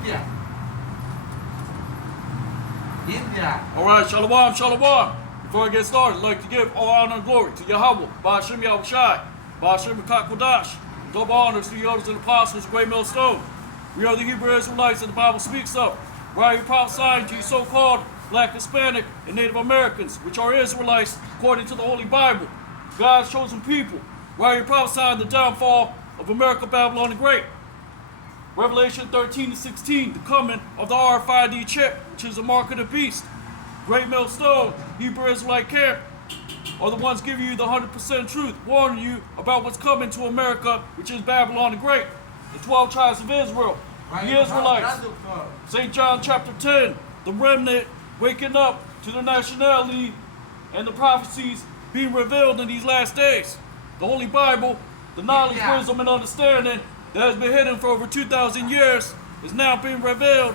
India. India. All right, shalom, shalom. Before I get started, I'd like to give all honor and glory to Yahweh, Ba'ashem Yahushai, Ba'ashem Kodash. Double honors to the elders and apostles of Great Millstone. We are the Hebrew Israelites that the Bible speaks of. Why are you prophesying to you so-called Black, Hispanic, and Native Americans, which are Israelites according to the Holy Bible, God's chosen people? Why are you prophesying the downfall of America, Babylon the Great? Revelation 13-16, the coming of the RFID chip, which is the mark of the beast. Great Millstone, Hebrew Israelite camp, are the ones giving you the 100% truth, warning you about what's coming to America, which is Babylon the Great, the 12 tribes of Israel, the Israelites. St. John chapter 10, the remnant waking up to their nationality and the prophecies being revealed in these last days. The Holy Bible, the knowledge, wisdom, and understanding that has been hidden for over 2,000 years is now being revealed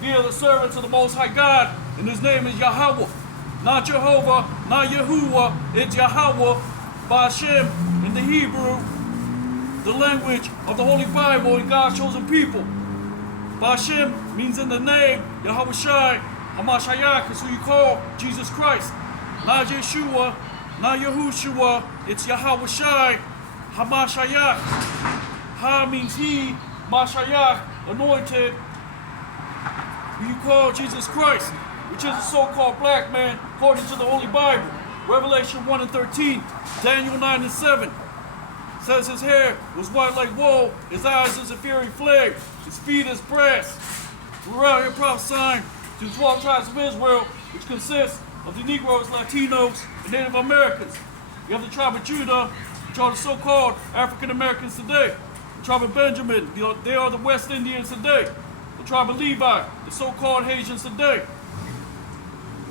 via the servants of the Most High God, and his name is Yahweh. Not Jehovah, not Yahuwah, it's Yahweh, Ba'ashem in the Hebrew, the language of the Holy Bible and God's chosen people. Ba'ashem means in the name, Yahweh Shai, Hamashiach is who you call Jesus Christ. Not Yeshua, not Yahushua, it's Yahweh Shai, Hamashiach. Ha means he, Mashiach, anointed, who you call Jesus Christ, which is a so-called black man according to the Holy Bible. Revelation 1:13, Daniel 9:7 says his hair was white like wool, his eyes as a fiery flame, his feet as brass. We're out here prophesying to the 12 tribes of Israel, which consists of the Negroes, Latinos, and Native Americans. You have the tribe of Judah, which are the so-called African Americans today. The tribe of Benjamin, they are the West Indians today. The tribe of Levi, the so-called Haitians today.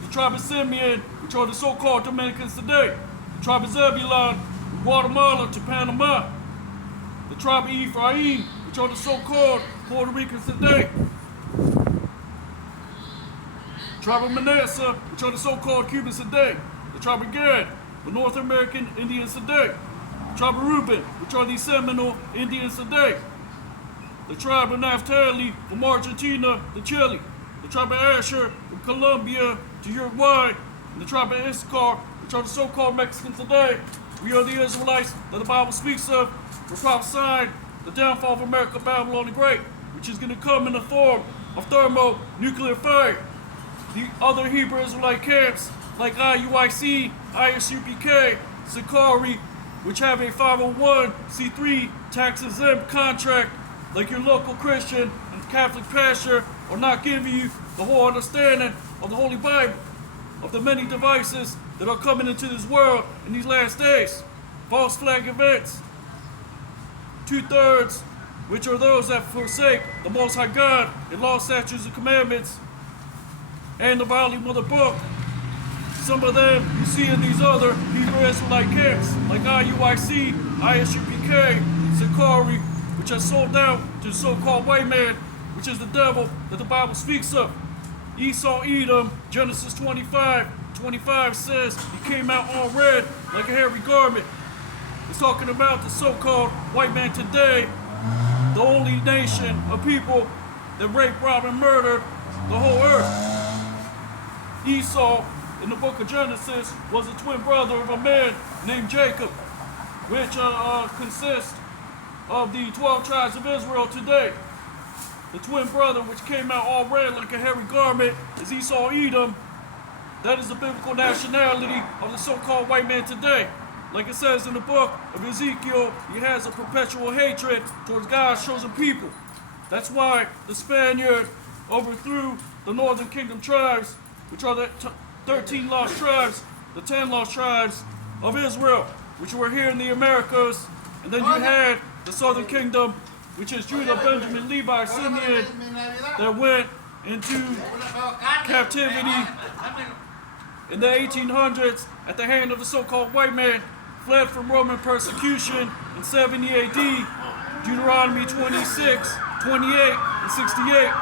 The tribe of Simeon, which are the so-called Dominicans today. The tribe of Zebulon, from Guatemala to Panama. The tribe of Ephraim, which are the so-called Puerto Ricans today. The tribe of Manasseh, which are the so-called Cubans today. The tribe of Gad, the North American Indians today. The tribe of Reuben, which are the Seminole Indians today. The tribe of Naphtali from Argentina to Chile. The tribe of Asher from Colombia to Uruguay. And the tribe of Issachar, which are the so-called Mexicans today. We are the Israelites that the Bible speaks of. We're prophesying the downfall of America, Babylon the Great, which is going to come in the form of thermonuclear fire. The other Hebrew Israelite camps, like IUIC, ISUPK, Sakari, which have a 501c3 tax-exempt contract, like your local Christian and Catholic pastor, are not giving you the whole understanding of the Holy Bible, of the many devices that are coming into this world in these last days. False flag events. 2/3, which are those that forsake the Most High God and law, statutes, and commandments, and the volume of the book. Some of them you see in these other Hebrew Israelite camps, like IUIC, ISUPK, Sakari, which are sold out to the so-called white man, which is the devil that the Bible speaks of. Esau, Edom, Genesis 25 says he came out all red like a hairy garment. It's talking about the so-called white man today, the only nation of people that raped, robbed, and murdered the whole earth. Esau, in the book of Genesis, was a twin brother of a man named Jacob, which consists of the 12 tribes of Israel today. The twin brother, which came out all red like a hairy garment, is Esau, Edom. That is the biblical nationality of the so-called white man today. Like it says in the book of Ezekiel, he has a perpetual hatred towards God's chosen people. That's why the Spaniard overthrew the northern kingdom tribes, which are the 13 lost tribes, the 10 lost tribes of Israel, which were here in the Americas. And then you had the southern kingdom, which is Judah, Benjamin, Levi, Simeon, that went into captivity in the 1800s at the hand of the so-called white man, fled from Roman persecution in 70 AD, Deuteronomy 26, 28, and 68.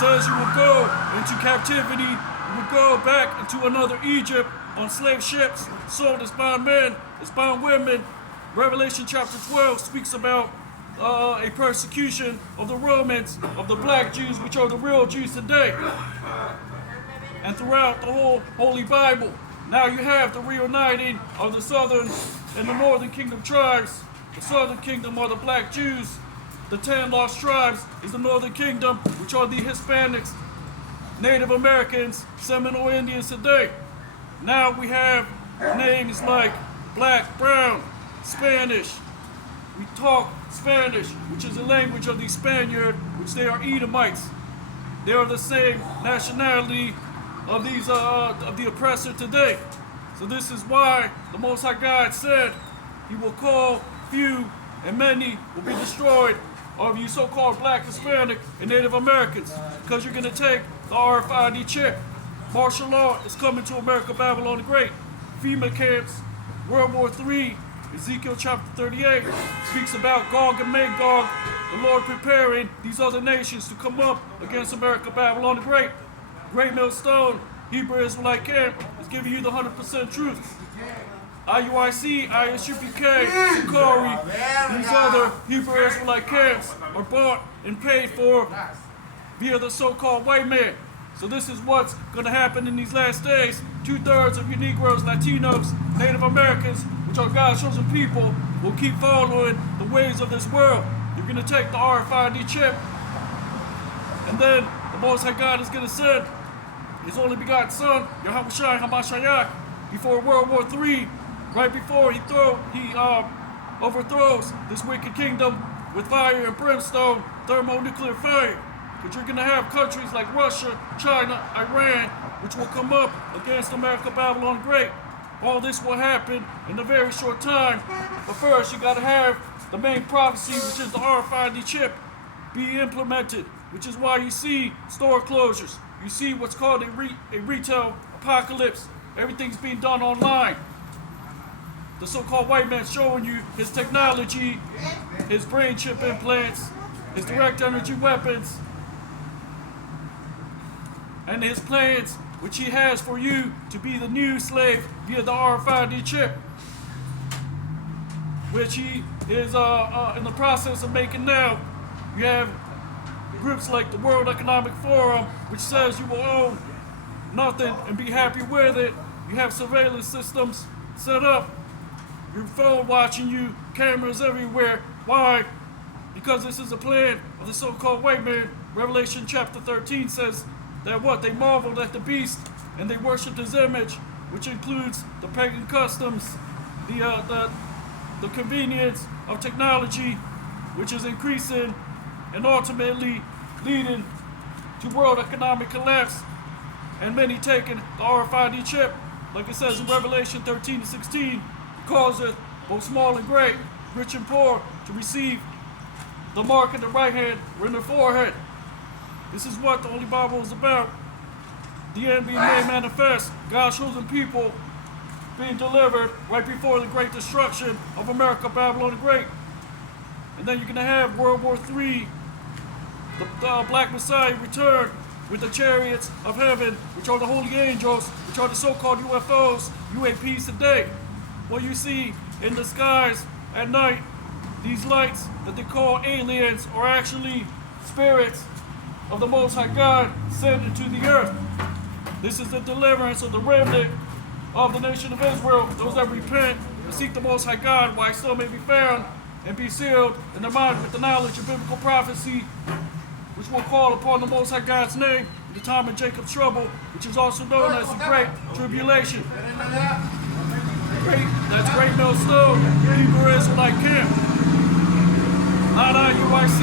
Says you will go into captivity, you will go back into another Egypt on slave ships, sold as bond men, as bond women, Revelation chapter 12 speaks about a persecution of the Romans, of the black Jews, which are the real Jews today. And throughout the whole Holy Bible, now you have the reuniting of the southern and the northern kingdom tribes. The southern kingdom are the black Jews. The 10 lost tribes is the northern kingdom, which are the Hispanics, Native Americans, Seminole Indians today. Now we have names like black, brown, Spanish. We talk Spanish, which is the language of the Spaniard, which they are Edomites. They are the same nationality of these of the oppressor today. So this is why the Most High God said He will call few and many will be destroyed of you so-called black, Hispanic, and Native Americans, because you're going to take the RFID chip. Martial law is coming to America, Babylon the Great. FEMA camps, World War III, Ezekiel chapter 38 speaks about Gog and Magog, the Lord preparing these other nations to come up against America, Babylon the Great. Great Millstone, Hebrew Israelite camp is giving you the 100% truth. IUIC, ISUPK, Sakari, these other Hebrew Israelite camps are bought and paid for via the so-called white man. So this is what's going to happen in these last days. 2/3 of you Negroes, Latinos, Native Americans, which are God's chosen people, will keep following the ways of this world. You're going to take the RFID chip, and then the Most High God is going to send His only begotten Son, Yahushua HaMashiach, before World War III, right before He overthrows this wicked kingdom with fire and brimstone, thermonuclear fire. But you're going to have countries like Russia, China, Iran, which will come up against America, Babylon Great. All this will happen in a very short time. But first, you got to have the main prophecy, which is the RFID chip, be implemented, which is why you see store closures. You see what's called a retail apocalypse. Everything's being done online. The so-called white man showing you his technology, his brain chip implants, his direct energy weapons, and his plans, which he has for you to be the new slave via the RFID chip, which he is in the process of making now. You have groups like the World Economic Forum, which says you will own nothing and be happy with it. You have surveillance systems set up, your phone watching you, cameras everywhere. Why? Because this is a plan of the so-called white man. Revelation chapter 13 says that what? They marveled at the beast and they worshipped his image, which includes the pagan customs, the convenience of technology, which is increasing and ultimately leading to world economic collapse, and many taking the RFID chip, like it says in Revelation 13-16, causeth both small and great, rich and poor, to receive the mark in the right hand or in the forehead. This is what the Holy Bible is about. The end being made manifest, God's chosen people being delivered right before the great destruction of America, Babylon the Great. And then you're going to have World War III, the Black Messiah return with the chariots of heaven, which are the holy angels, which are the so-called UFOs, UAPs today. What you see in the skies at night, these lights that they call aliens are actually spirits of the Most High God sent into the earth. This is the deliverance of the remnant of the nation of Israel, those that repent and seek the Most High God while still may be found, and be sealed in their mind with the knowledge of biblical prophecy, which will call upon the Most High God's name in the time of Jacob's trouble, which is also known as the Great Tribulation. That's Great Millstone, Hebrew Israelite camp. Not IUIC,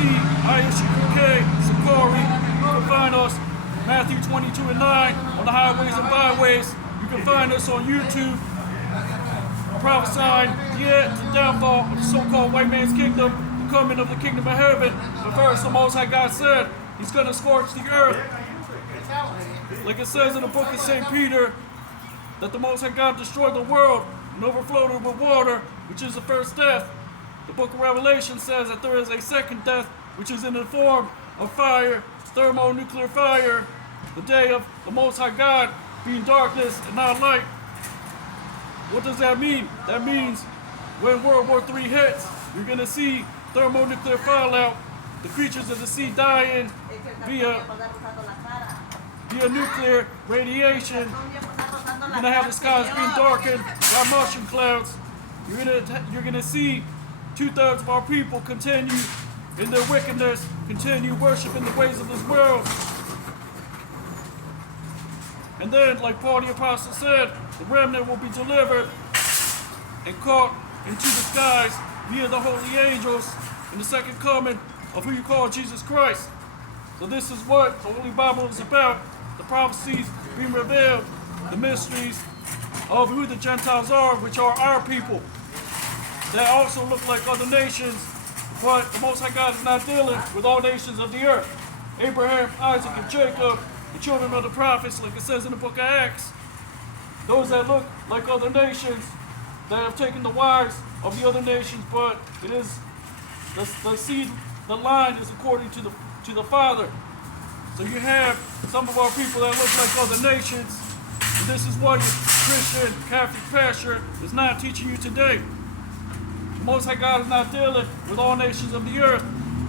ISUPK, Sakari. You can find us Matthew 22:9 on the highways and byways. You can find us on YouTube, prophesying yet the downfall of the so-called white man's kingdom, the coming of the kingdom of heaven. But first, the Most High God said He's going to scorch the earth. Like it says in the book of St. Peter, that the Most High God destroyed the world and overflowed it with water, which is the first death. The book of Revelation says that there is a second death, which is in the form of fire, thermonuclear fire, the day of the Most High God being darkness and not light. What does that mean? That means when World War III hits, you're going to see thermonuclear fallout, the creatures of the sea dying via nuclear radiation. You're going to have the skies being darkened by mushroom clouds. You're going to see 2/3 of our people continue in their wickedness, continue worshiping the ways of this world. And then, like Paul the Apostle said, the remnant will be delivered and caught into the skies near the holy angels in the second coming of who you call Jesus Christ. So this is what the Holy Bible is about. The prophecies being revealed, the mysteries of who the Gentiles are, which are our people. That also look like other nations, but the Most High God is not dealing with all nations of the earth. Abraham, Isaac, and Jacob, the children of the prophets, like it says in the book of Acts, those that look like other nations, that have taken the wives of the other nations, but it is the seed, the line is according to the Father. So you have some of our people that look like other nations, and this is what your Christian Catholic pastor is not teaching you today. The Most High God is not dealing with all nations of the earth.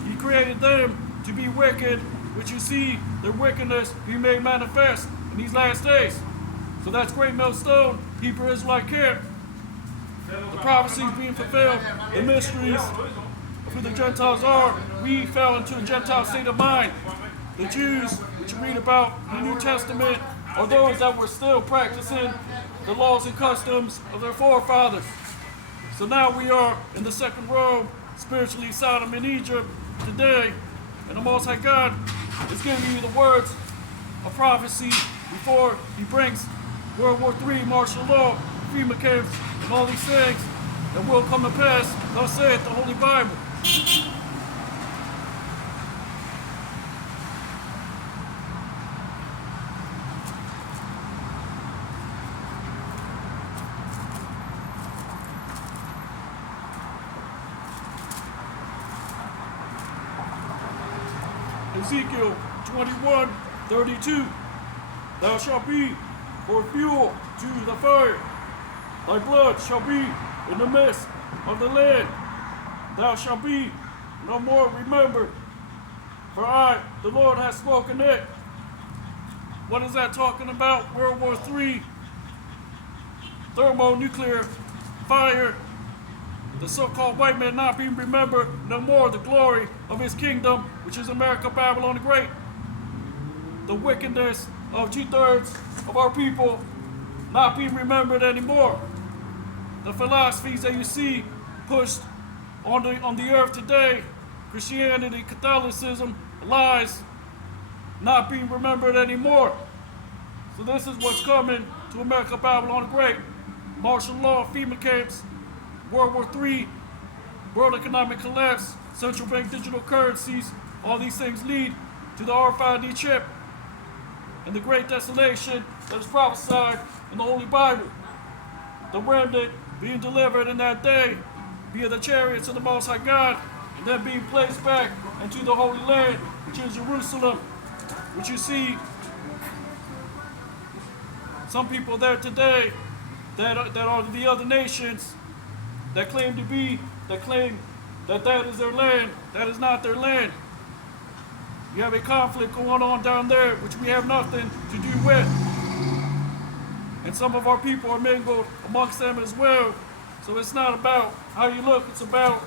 He created them to be wicked, which you see their wickedness be made manifest in these last days. So that's Great Millstone, Hebrew Israelite camp. The prophecies being fulfilled, the mysteries of who the Gentiles are. We fell into a Gentile state of mind. The Jews, which you read about in the New Testament, are those that were still practicing the laws and customs of their forefathers. So now we are in the second Rome, spiritually Sodom and Egypt today, and the Most High God is giving you the words of prophecy before he brings World War III, martial law, FEMA camps, and all these things that will come to pass. Thus saith the Holy Bible. Ezekiel 21:32. Thou shalt be for fuel to the fire. Thy blood shall be in the midst of the land. Thou shalt be no more remembered. For I, the Lord, have spoken it. What is that talking about? World War III, thermonuclear fire. The so-called white man not being remembered no more. The glory of his kingdom, which is America, Babylon the Great. The wickedness of 2/3 of our people not being remembered anymore. The philosophies that you see pushed on the earth today, Christianity, Catholicism, lies, not being remembered anymore. So this is what's coming to America, Babylon the Great. Martial law, FEMA camps, World War III, world economic collapse, central bank digital currencies, all these things lead to the RFID chip and the great desolation that is prophesied in the Holy Bible. The remnant being delivered in that day via the chariots of the Most High God, and then being placed back into the Holy Land, which is Jerusalem, which you see some people there today that are the other nations that claim that is their land. That is not their land. You have a conflict going on down there, which we have nothing to do with. And some of our people are mingled amongst them as well. So it's not about how you look, it's about,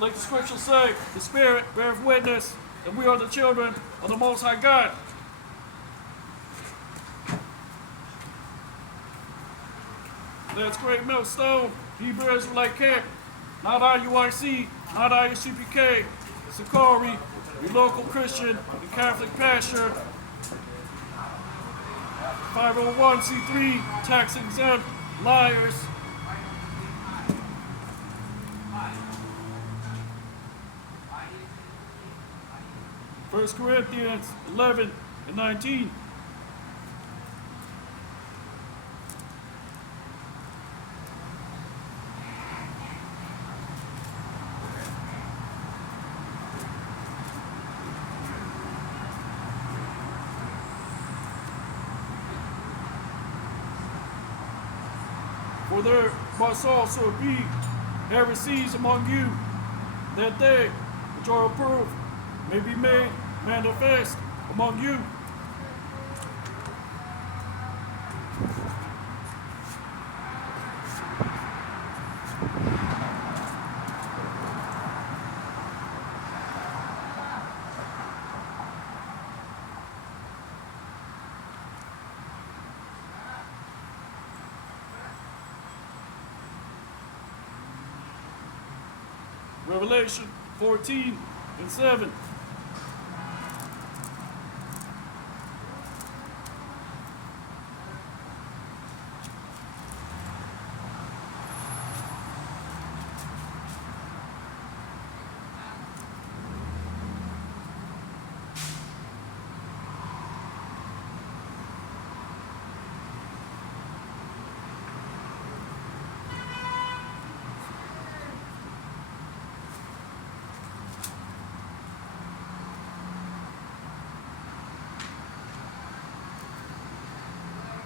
like the scriptures say, the Spirit beareth witness that we are the children of the Most High God. That's Great Millstone, Hebrew Israelite camp, not IUIC, not IUCPK, Sakari, your local Christian and Catholic pastor, 501c3, tax exempt, liars. First Corinthians 11:19. For there must also be heresies among you, that they which are approved may be made manifest among you. Revelation 14:7.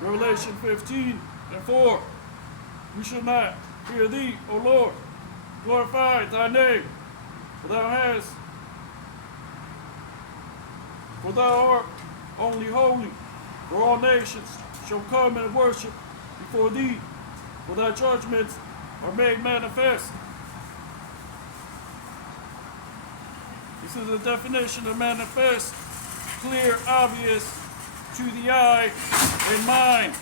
Revelation 15:4. We shall not fear thee, O Lord. Glorify thy name, for thou art only holy, for all nations shall come and worship before thee, for thy judgments are made manifest. This is a definition of manifest, clear, obvious, to the eye and mind,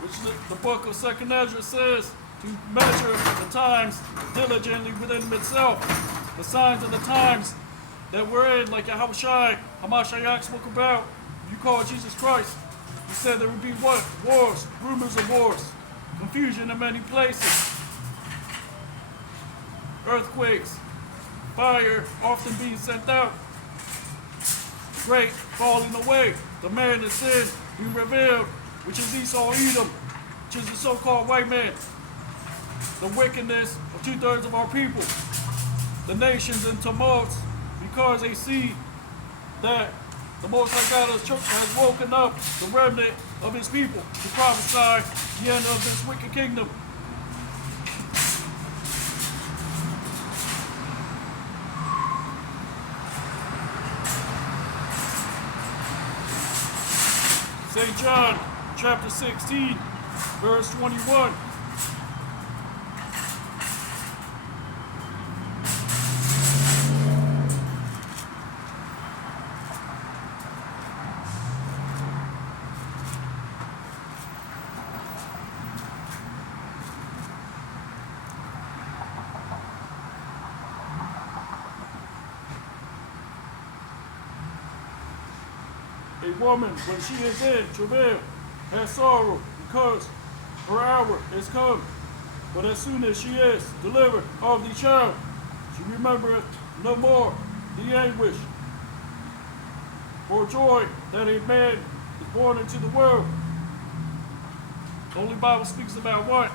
which the book of 2nd Ezra says to measure the times diligently within itself, the signs of the times that we're in, like Yahushua Hamashiach spoke about. You call Jesus Christ. He said there would be what? Wars, rumors of wars, confusion in many places, earthquakes, fire often being sent out, great falling away, the man of sin being revealed, which is Esau Edom, which is the so-called white man, the wickedness of 2/3 of our people, the nations in tumults, because they see that the Most High God has woken up the remnant of his people to prophesy the end of this wicked kingdom. St. John chapter 16, verse 21. A woman, when she is in travail, has sorrow, because her hour is come. But as soon as she is delivered of the child, she remembereth no more the anguish for joy that a man is born into the world. The Holy Bible speaks about what?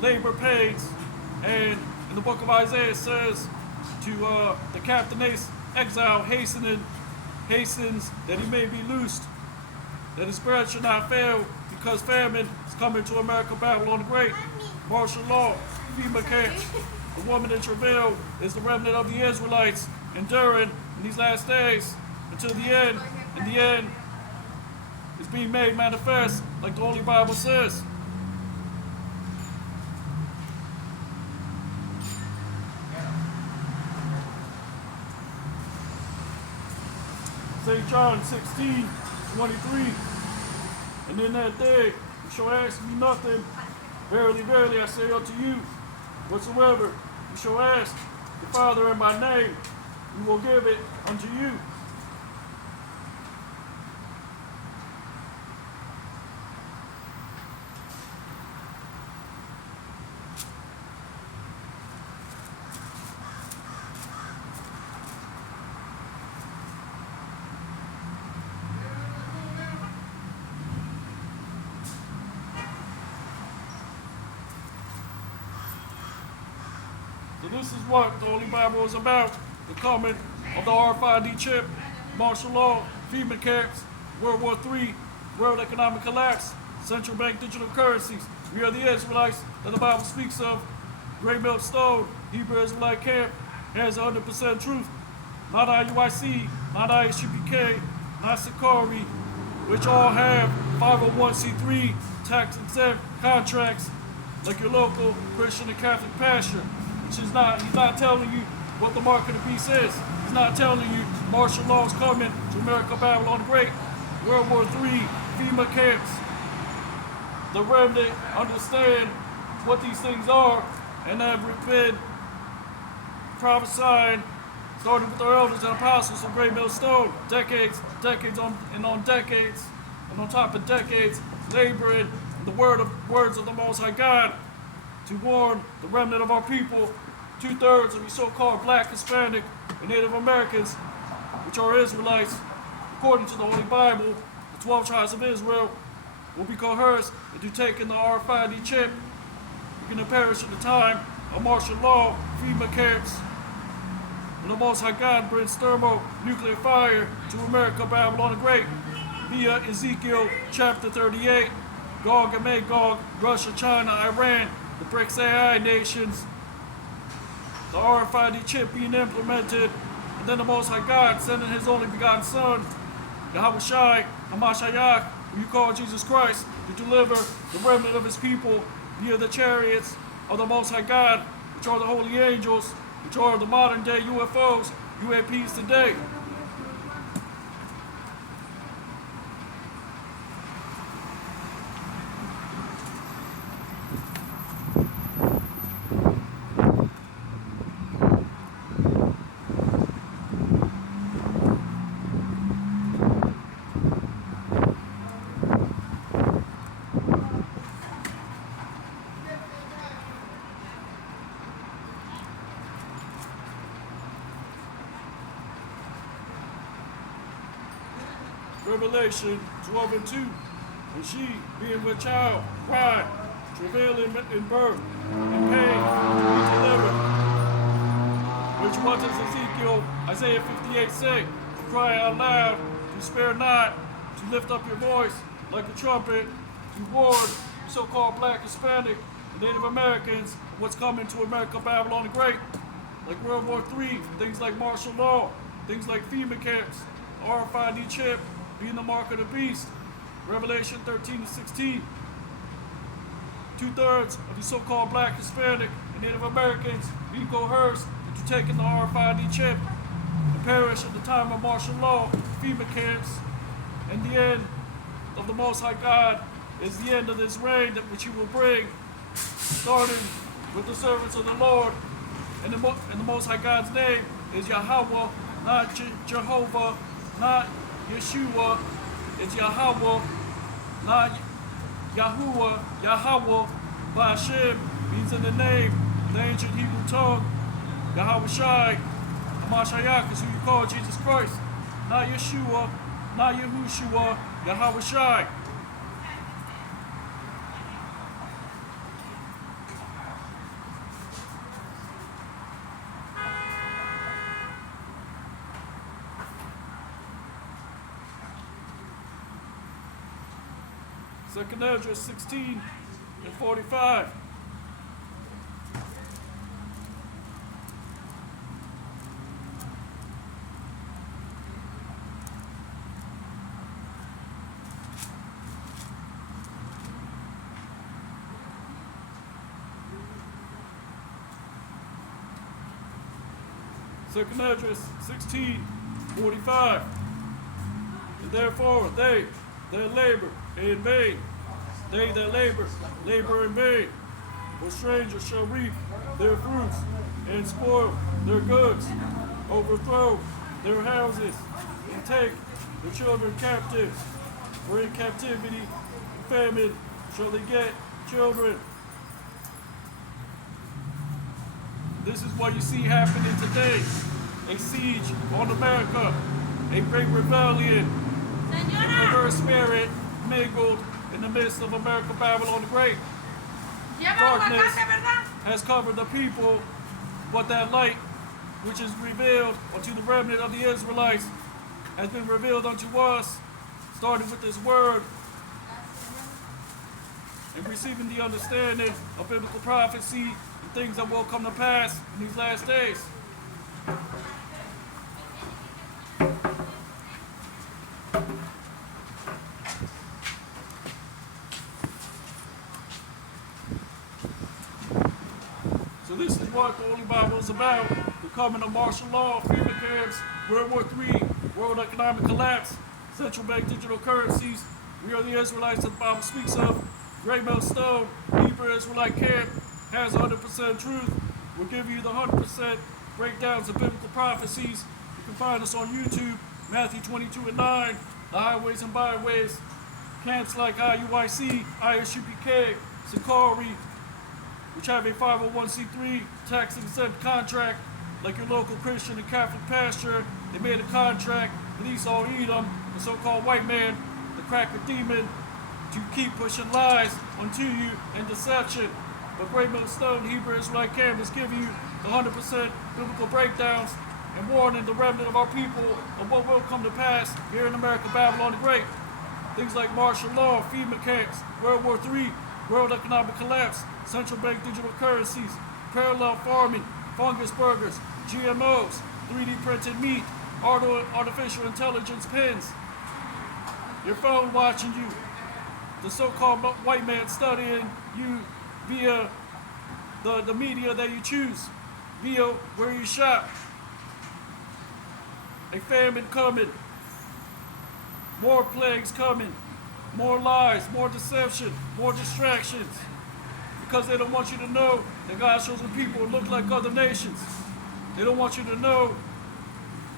Labor pains. And in the book of Isaiah it says to the captain exile hastens that he may be loosed, that his bread should not fail, because famine is coming to America, Babylon the Great. Martial law, FEMA camps. The woman in travail is the remnant of the Israelites, enduring in these last days until the end. In the end, is being made manifest, like the Holy Bible says. St. John 16:23. And in that day you shall ask me nothing. Verily, verily, I say unto you, whatsoever you shall ask the Father in my name, he will give it unto you. So this is what the Holy Bible is about. The coming of the RFID chip, martial law, FEMA camps, World War III, world economic collapse, central bank digital currencies, We are the Israelites that the Bible speaks of. Great Millstone, Hebrew Israelite camp, has 100% truth. Not IUIC, not ISUPK, not Sakari, which all have 501c3 tax exempt contracts like your local Christian and Catholic pastor. Which is not, he's not telling you what the mark of the beast is. He's not telling you martial law is coming to America, Babylon the Great, World War III, FEMA camps. The remnant understand what these things are and have been prophesying, starting with our elders and apostles of Great Millstone, decades on decades, and on top of decades, laboring in the words of the Most High God to warn the remnant of our people, 2/3 of the so-called Black, Hispanic, and Native Americans, which are Israelites, according to the Holy Bible, the 12 tribes of Israel will be coerced into taking the RFID chip. You're going to perish at the time of martial law, FEMA camps, when the Most High God brings thermonuclear fire to America, Babylon the Great, via Ezekiel chapter 38, Gog and Magog, Russia, China, Iran, the BRICS AI nations, the RFID chip being implemented, and then the Most High God sending his only begotten Son, Yahweh Shai, Hamashiach, who you call Jesus Christ, to deliver the remnant of his people via the chariots of the Most High God, which are the holy angels, which are the modern day UFOs, UAPs today. Revelation 12:2, and she, being with child, cried, travailing in birth, and pain to be delivered. Which what does Ezekiel, Isaiah 58 say? To cry out loud, to spare not, to lift up your voice like a trumpet, to warn the so-called Black, Hispanic, and Native Americans of what's coming to America, Babylon the Great, like World War III, things like martial law, things like FEMA camps, RFID chip, being the mark of the beast. Revelation 13-16. 2/3 of the so-called Black, Hispanic, and Native Americans being coerced into taking the RFID chip and perish at the time of martial law, FEMA camps. And the end of the Most High God is the end of this reign that which he will bring, starting with the servants of the Lord. And the Most High God's name is Yahweh, not Jehovah, not Yeshua. It's Yahweh, not Yahuwah. Yahweh, Ba'ashem, means in the name, the ancient Hebrew tongue. Yahweh Shai, Hamashiach is who you call Jesus Christ. Not Yeshua, not Yahushua, Yahweh Shai. Second Ezra 16:45. Second Ezra 16:45. And therefore they that labor in vain, they that labor in vain. For strangers shall reap their fruits and spoil their goods, overthrow their houses, and take their children captives. For in captivity and famine shall they get children. This is what you see happening today. A siege on America, a great rebellion, a perverse spirit mingled in the midst of America, Babylon the Great. Darkness has covered the people, but that light which is revealed unto the remnant of the Israelites has been revealed unto us, starting with this word and receiving the understanding of biblical prophecy and things that will come to pass in these last days. So this is what the Holy Bible is about: the coming of martial law, FEMA camps, World War III, world economic collapse, central bank digital currencies. We are the Israelites that the Bible speaks of. Great Millstone, Hebrew Israelite camp, has 100% truth. We'll give you the 100% breakdowns of biblical prophecies. You can find us on YouTube, Matthew 22 and 9, the highways and byways, camps like IUIC, ISUPK, Sakari, which have a 501c3 tax-exempt contract, like your local Christian and Catholic pastor. They made a contract with Esau Edom, the so-called white man, the cracker demon, to keep pushing lies onto you and deception. But Great Millstone Hebrew Israelite Camp is giving you the 100% biblical breakdowns and warning the remnant of our people of what will come to pass here in America, Babylon the Great. Things like martial law, FEMA camps, World War III, world economic collapse, central bank digital currencies, parallel farming, fungus burgers, GMOs, 3D printed meat, artificial intelligence pins, your phone watching you, the so-called white man studying you via the media that you choose, via where you shop, a famine coming, more plagues coming, more lies, more deception, more distractions, because they don't want you to know that God's chosen people look like other nations. They don't want you to know